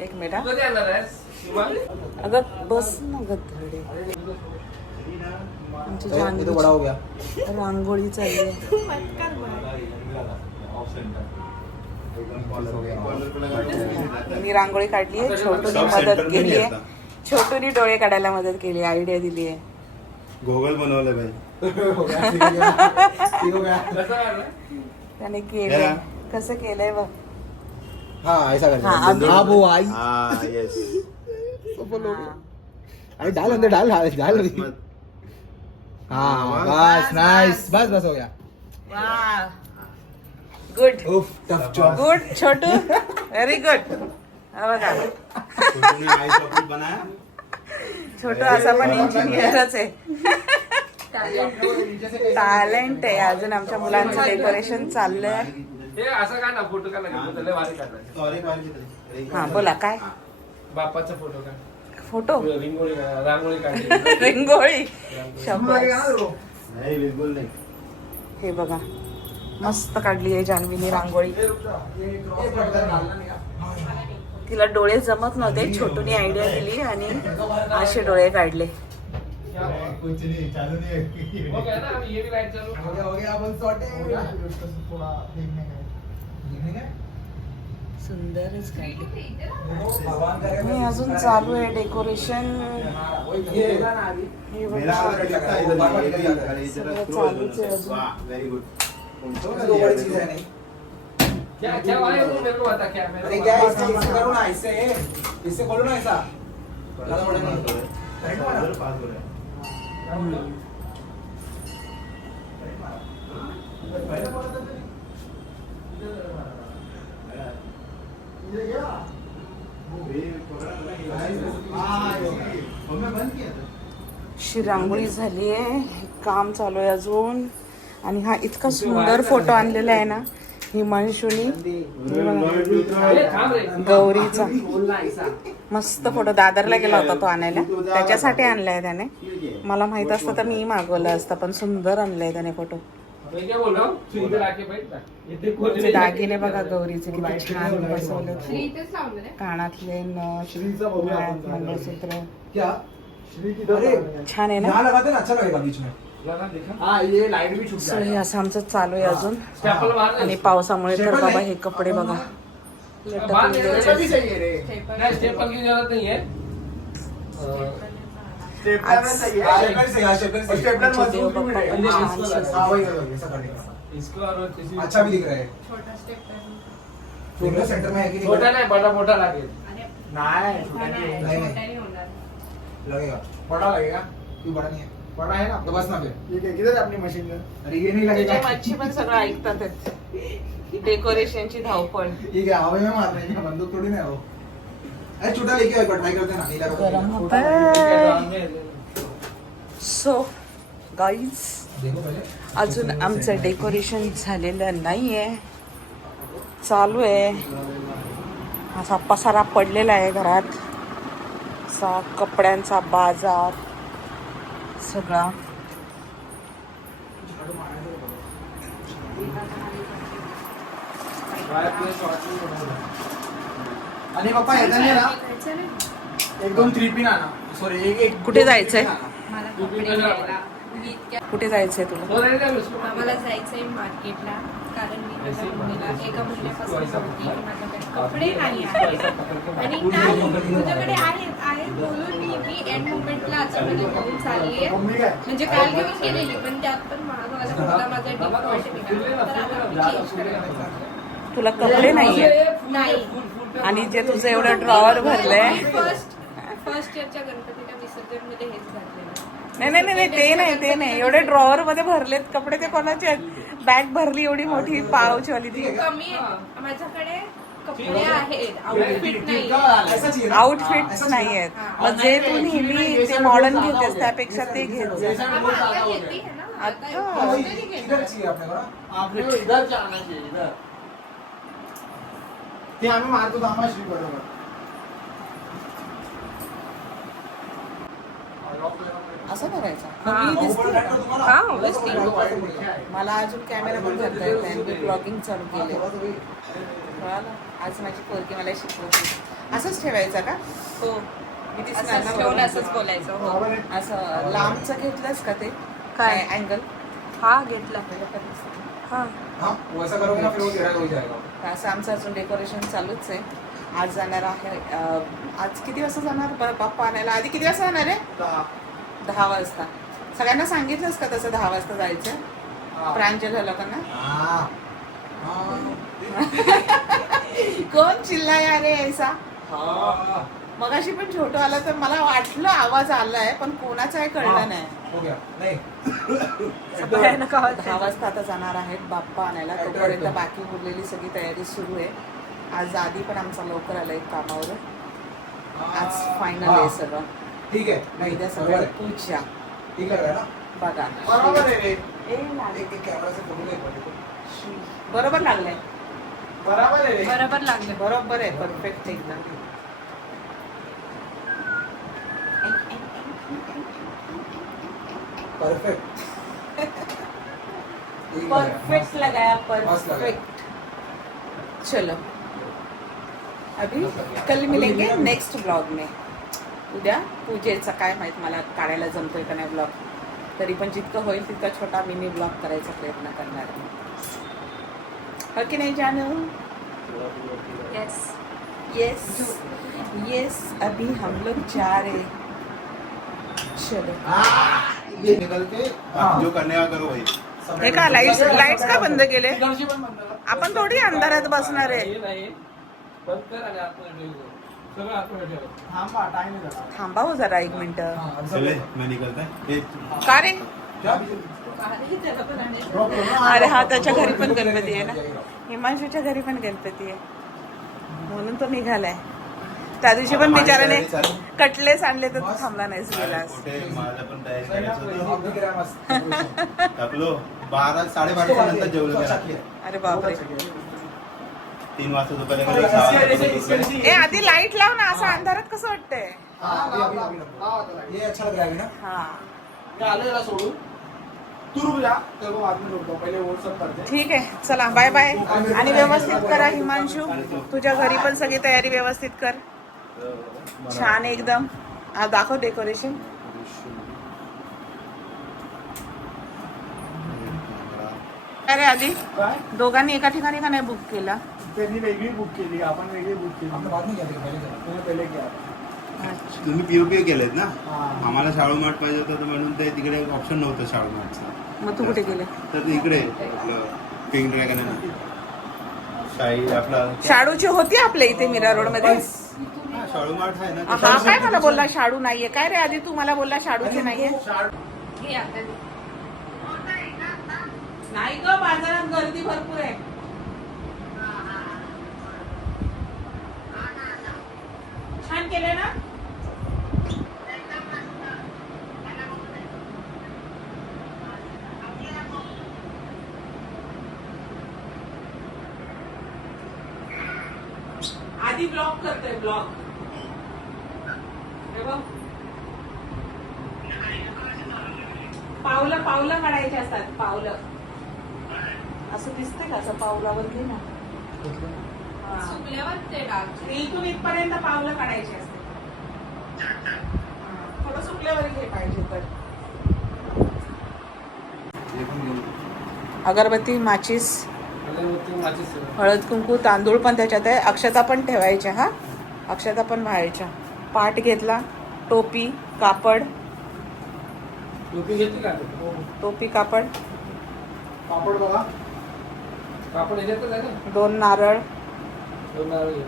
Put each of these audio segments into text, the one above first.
एक मिनिट अगं बस ना गधडे. आमची जानवी रांगोळी चालली आहे. मी रांगोळी काढली आहे. छोटूनी मदत केली आहे. छोटूनी डोळे काढायला मदत केली, आयडिया दिली आहे. गोगल बनवलं भाई. त्याने केलंय. कसं केलंय बघ. हाँ ऐसा करते हैं. हाँ वो आई. हाँ यस. अरे डाल अंदर डाल डाल. हाँ बस नाइस. बस बस हो गया. वाह गुड गुड छोटू व्हेरी गुड. बघा छोटू असा पण इंजिनियरच आहे. टॅलेंट आहे. अजून आमच्या मुलांचं डेकोरेशन चाललंय. हा बोला काय. बापाचा फोटो का. फोटो रांगोळी काढली. रिंगोळी नाही बिलकुल नाही. हे बघा मस्त काढली आहे जान्हवीने रांगोळी. तिला डोळे जमत नव्हते. छोटूनी आयडिया दिली आणि असे डोळे काढले. कुछ नहीं चालू नहीं हो गया ना. अभी ये भी लाइट चालू हो गया अपन सॉर्टे थोड़ा देखने का सुंदरच काढली. आणि अजून चालू आहे डेकोरेशन. हे बघा सगळं चालूच आहे अजून. Very good. क्या क्या वाले वो मेरे को बता क्या. अरे क्या इससे करो ना. इससे खोलो ना. ऐसा ज्यादा बड़ा नहीं. पास हो रहा है. अशी रांगोळी झाली आहे. काम चालू आहे अजून. आणि हा इतका सुंदर फोटो आणलेला आहे ना हिमांशूनी गौरीचा. मस्त फोटो. दादरला गेला होता तो आणायला. त्याच्यासाठी आणलाय त्याने. मला माहित असतं तर मी मागवलं असतं. पण सुंदर आणलाय त्याने फोटो. दागिने बघा गौरीचे किती छान बसवले. कानातले नथ मंगळसूत्र छान आहे ना. अच्छा लगेगा बीच में. हाँ ये लाइट भी छुप हे असं आमचं चालू आहे अजून. आणि पावसामुळे तर बाबा हे कपडे बघा स्टेपल की जरूरत नहीं है. अच्छा भी दिख रहा है. छोटा सेंटर में है कि छोटा नहीं बड़ा मोटा लगे. नहीं लगेगा. बड़ा लगेगा. क्यों बड़ा नहीं है. बड़ा है ना. तो बस ना फिर. ठीक है. किधर है अपनी मशीन. अरे ये नहीं लगेगा. मच्छी पण सगळं ऐकतात. डेकोरेशनची धावपळ. ठीक है. हवा में मार रहे हैं. बंदूक थोड़ी ना है वो. अरे छोटा लेके आओ. ट्राई करते हैं ना. नीला गरम होतंय. सो गाईज देखो पहले. अजून आमचं डेकोरेशन झालेलं नाहीये. चालू आहे. असा पसारा पडलेला आहे घरात. असा कपड्यांचा बाजार सगळा. आणि पप्पा येता नाही ना. एक दोन 3 पिन आणा. सॉरी एक कुठे जायचंय. मला कपडे घ्यायला. कुठे जायचंय तुला. आम्हाला जायचंय मार्केटला. कारण मी माझ्या मुलीला एका महिन्यापासून सांगते की माझ्याकडे कपडे नाही आहेत. आणि नाही तुझ्याकडे आहेत बोलून मी एंड मोमेंटला अचानक घेऊन चालली आहे. म्हणजे काल घेऊन गेलेली पण त्यात पण मला माझा डिपॉझिट निघाला. तर आता मी चेंज करायचं. तुला कपडे नाहीये. नाही. आणि जे तुझं एवढं ड्रॉवर भरलंय. फर्स्ट इयरच्या गणपतीच्या विसर्जन मध्ये हेच घातलेलं. नाही ते नाही. एवढे ड्रॉवर मध्ये भरलेत कपडे. ते कोणाचे. बॅग भरली एवढी मोठी पावची वाली ती. कमी आहे माझ्याकडे. कपडे आहेत. आउटफिट नाही आहेत. मग जे तू नेहमी ते मॉडर्न घेतेस त्यापेक्षा ते घेत जा. इधर चाहिए आपने को. इधर जाना चाहिए. इधर ते आम्ही मारतो दामाश्री बरोबर. असं करायचं हा. मी दिसते का? हा obviously. मला अजून कॅमेरा पण करता येत नाही मी ब्लॉगिंग चालू केले कळालं? आज माझी पोरगी मला शिकवते असंच ठेवायचं का हो मी दिसणार असंच ना ठेवून बरोबर? असंच बोलायचं हो असं लांबचं घेतलंस का ते काय? अँगल हा घेतला हा हाँ वैसा करोगे ना फिर वो तेरा हो जाएगा असं आमचं अजून डेकोरेशन चालूच आहे आज जाणार आहे आज किती वाजता जाणार बाप्पा आणायला आधी किती वाजता जाणार आहे 10 वाजता सगळ्यांना सांगितलंस का तसं 10 वाजता जायचं प्रांजल लोकांना हाँ कोण चिल्लाया रे ऐसा हाँ मगाशी पण छोटं आला तर मला वाटलं आवाज आलाय पण कोणाचा आहे कळलं नाही हो गया नहीं भयानक आवाज 10 वाजता आता जाणार आहेत बाप्पा आणायला तोपर्यंत बाकी उरलेली सगळी तयारी सुरू आहे आज आधी पण आमचा लवकर आला एक कामावर आज फायनल आहे सगळं ठीक है नहीं उद्या सगळं पूजा ठीक लग रहा है ना बघा बराबर है रे ए, लागले. एक कैमरा से फोटो ले देखो बरोबर लागलंय बराबर है रे बरोबर लागले बरोबर आहे परफेक्ट एकदम परफेक्ट परफेक्ट लगाया मस्त लगाया। परफेक्ट चलो अभी कल मिलेंगे नेक्स्ट ब्लॉग में उद्या पूजेचा काय माहित मला काढायला जमतोय का नाही ब्लॉग तरी पण जितकं होईल तितका छोटा मिनी ब्लॉग करायचा प्रयत्न करणार हो की नाही जानू येस यस यस अभी हम लोग जा रहे चलो ये निकल के आप जो करने का करो भाई हे का लाईट्स का बंद केले तिकडची पण बंद कर. आपण थोडी अंधारात बसणार आहे हे नाही बंद कर आणि आतमध्ये ठेव. सगळं आतमध्ये ठेव. थांबा टाइम आहे जरा. थांबा हो जरा एक मिनिट चले मैं निकलता है का रे ड्रॉप करो ना अरे हा त्याच्या घरी पण गणपती आहे ना हिमांशूच्या घरी पण गणपती आहे म्हणून तो निघालाय त्या दिवशी पण बिचाराने कटलेस आणले तर तू थांबला नाहीस गेलास कुठे मला पण तयारी करायचं अब दिख रहा है मस्त होतं टाकलो 12-12:30 नंतर जेवलो मी. अरे बापरे 3 वाजता दुपारी ए आधी लाईट लाव ना असं अंधारात कसं वाटतंय हाँ अभी ये अच्छा लग रहा है अभी ना हा मी आलो याला सोडून तू रुक जा तेरे को बाद में रोकतो पहिले वो सब करते ठीक आहे चला बाय बाय आणि व्यवस्थित करा हिमांशू तुझ्या घरी पण सगळी तयारी व्यवस्थित कर छान एकदम दाखव डेकोरेशन अरे आधी काय दोघांनी एका ठिकाणी का नाही बुक केला त्यांनी वेगळी बुक केली आपण वेगळी बुक केली हमने बाद में किया था पहले चला तुम्ही पहिले घ्या तुम्ही पीओपी केलेत ना हा. आम्हाला शाळू माठ पाहिजे होतं तर म्हणून ते तिकडे ऑप्शन नव्हतं शाळू माठचं मग तू कुठे गेले तर ते इकडे आपलं पिंक ड्रॅगन आहे ना शाही आपला शाडूची होती आपल्या इथे मीरा रोड मध्ये हा, शाळू माठ आहे ना हा ते काय मला बोलला शाडू नाहीये काय रे आधी तू मला बोलला शाडूची नाहीये घे आता नाही ग बाजारात गर्दी भरपूर आहे छान केले ना आधी ब्लॉक करतोय ब्लॉक पावलं पावलं काढायचे असतात पावलं असं दिसतंय का असं पावलावर घे ना हा. सुकल्यावर ते टाक इथून इथपर्यंत पावलं काढायची असते थोडं सुकल्यावर घे पाहिजे तर अगरबत्ती माचीस अगरबत्ती, माचीस सगळं. हळद कुंकू तांदूळ पण त्याच्यात आहे अक्षता पण ठेवायच्या हा अक्षता पण व्हायच्या पाट घेतला टोपी कापड टोपी घेतली का टोपी कापड पापड बघा कापड ह्याच्यातच आहे ना 2 नारळ 2 नारळ घे.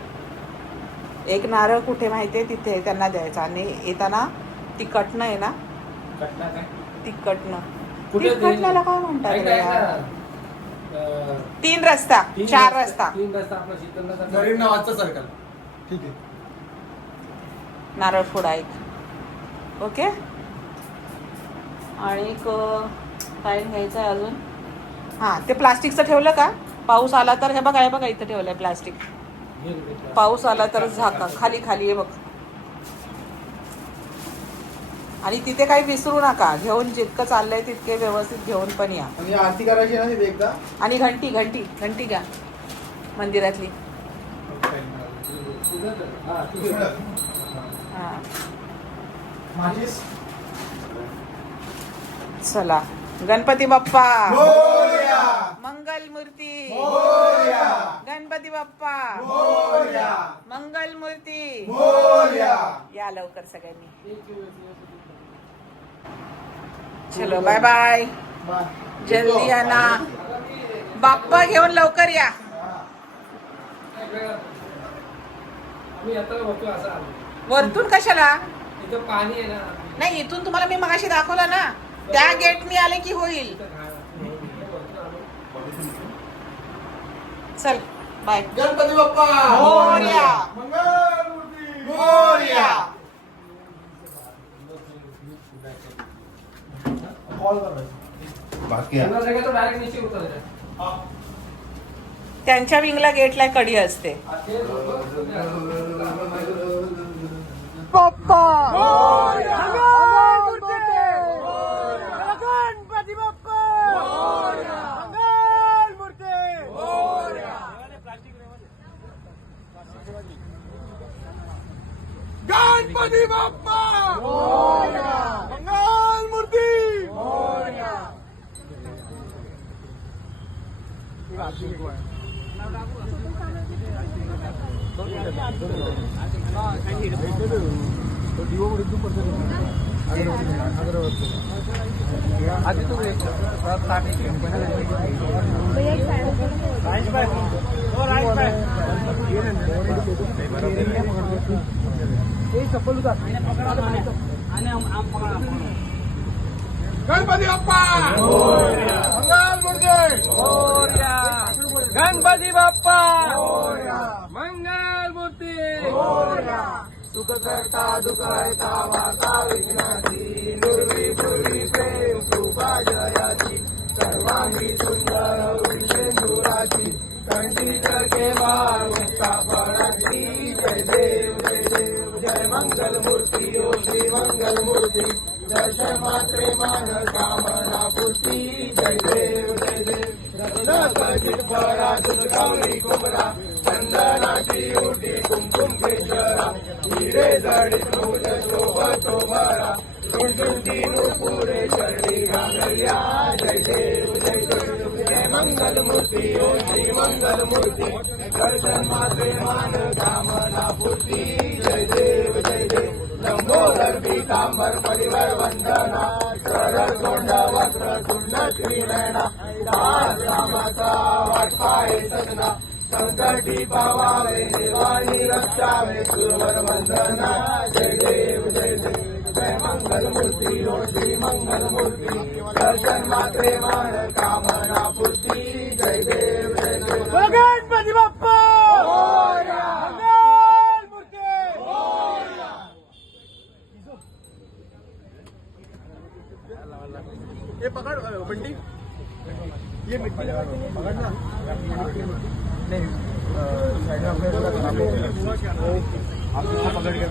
एक नारळ कुठे माहितीये तिथे त्यांना द्यायचा आणि येताना तिखटनं आहे ना कटना काय तिखटनं कुठे ते- तिखटण्याला काय म्हणतात ऐक रे ना, यार? ऐक ना. 3 रस्ता 4 रस्ता 3 रस्ता आपला शीतलनगर गरीब नवाजचा सर्कल ठीक है नारळ फोडा एक ओके आणि एक काय घ्यायचं आहे अजून हां ते प्लास्टिकचं ठेवलं का पाऊस आला तर हे बघा इथं ठेवलंय प्लास्टिक घे रे घेतला. पाऊस आला तर झाका खाली खाली आहे बघ आणि तिथे काही विसरू नका, घेऊन जितकं चाललंय तितके व्यवस्थित घेऊन पण या. आणि आरती करायची ना तिथे एकदा. आणि घंटी घंटी घंटी घ्या मंदिरातली. हा माझीच. चला गणपती बाप्पा मोरया. मंगल मूर्ती मोरया. गणपती बाप्पा मोरया. मंगल मूर्ती. मोरया. या लवकर सगळ्यांनी. चलो बाय बाय. बाय. जल्दी या ना बाप्पा घेऊन लवकर या. आम्ही आता बघतो असं आलो. वरतून कशाला? इथं पाणी आहे ना. नाही इथून तुम्हाला मी मगाशी दाखवलं ना, त्या गेटनी आले की होईल. इथं वरतून आलो. चल बाय. गणपती बाप्पा मोरया. मंगलमूर्ती मोरया. कॉल करायचं. बाकी आहे. पुन्हा सगळं तो डायरेक्ट नीचे उतरायचा. त्यांच्या विंगला गेटला कडी असते. ते लोकं बाप्पा गणपती बाप्पा. गणपती बाप्पा मंगलमूर्ती. गणपती बाप्पा मंगलमूर्ती. गणपती बाप्पा मंगल मूर्ती. सुख करता दुःख हरता वार्ता विघ्नाची दुर्वी दुर्वी प्रेम कृपा जयाची सर्वांगी सुंदर विषेंदुराची कंठी जगे वार मुक्ता फळाची. जय देव जय देव जय मंगल मूर्ती ओ श्री मंगल मूर्ती. दर्शन मात्रे मान कामना पूर्ती. जय देव जय देव फळा गौरी कुमरा चंदनाची उटी कुमकुम केशरा हिरे जडित मूल शोभतो भरा रुंदी पुढे चरणी घालया. जय देव जय देव जय मंगल मूर्ती ओ श्री मंगल मूर्ती. दर्शन मात्रे मान कामना पूर्ती. जय देव जय देव लंबोदर पीतांबर परिवर वंदना सरळ सोंड वस्त्र सुंद त्रिनयना दास रामाचा वाटपाय सजना संकटी पावावे देवानी रक्षावे सुरवर वंदना. जय देव जय देव जय मंगल मूर्ती ओ श्री मंगल मूर्ती. दर्शन मात्रे मान कामना पूर्ती. जय देव जय देव गणपती बाप्पा मंगल मूर्ती. ये पकड़ बंटी. ये मिट्टी लगा पकड़ ना. नहीं साइड आप पकड़ के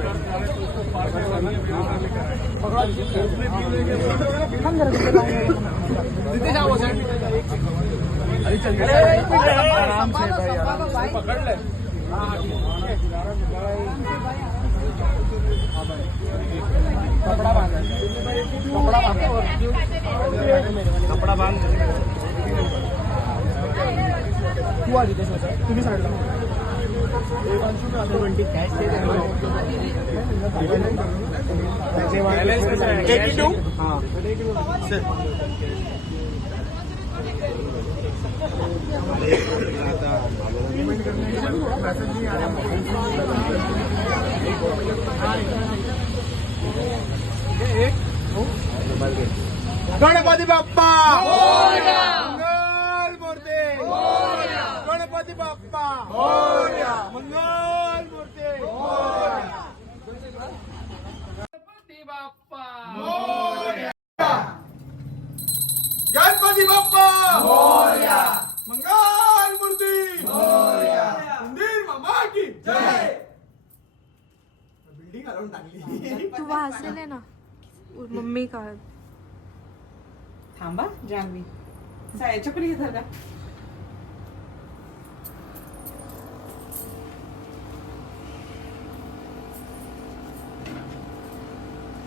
बैठे जाओ साइड. अरे चल आराम से भाई पकड़ ले. कपड़ा बांध कपड़ा बांध तू आ जिथे तुम्ही साईडला गणपती बाप्पा मंगल मूर्ती. गणपती बाप्पा मंगल मूर्ती. गणपती बाप्पा गणपती बाप्पा मंगल मूर्ती. मंदिर मामा की जय. बिल्डिंग हलवून टाकली. तू वाचलेले ना. मम्मी का थांबा जान्हवी याच्या पण घेतात का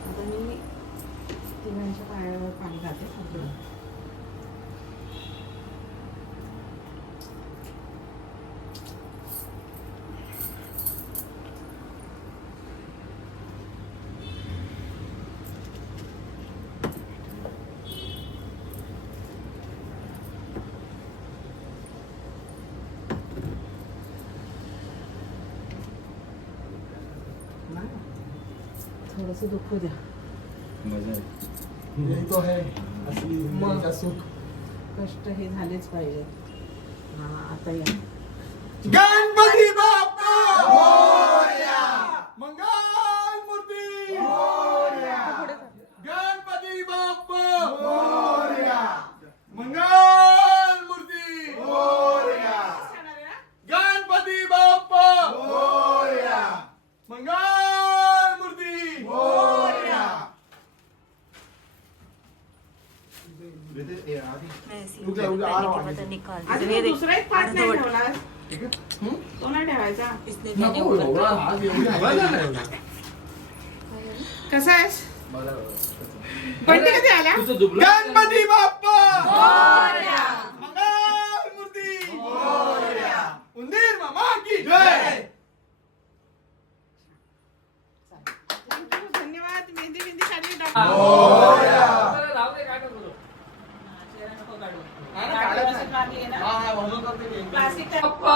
आता मी तिघांच्या पायावर पाणी घालते थोडस दुखू द्या यही तो है असली मग. का सुख. कष्ट हे झालेच पाहिजे हा आता या गणपती बाप्पा मोरया, मंगल मूर्ती मोरया, गणपती बाप्पा मोरया, मंगल मूर्ती मोरया, गणपती बाप्पा मोरया, मंगल मूर्ती मोरया. रुक जा, आ रहा हूं. आधी तू दुसरा एक पाठ नाही ठेवलास तो नाही ठेवायचा नको, एवढा हात एवढा कसा आहेस पण कधी आला तुझं दुबळं गणपती बाप्पा मोरया, मंगल मूर्ती मोरया, उंदीर मामा की जय. धन्यवाद मेहंदी बिंदी साडी मोरया. राहू दे काय करू नको काढू हा ना, काढत नाही. काढू असं काढली आहे ना हा, हा, म्हणून करते की. प्लास्टिकच्या बाप्पा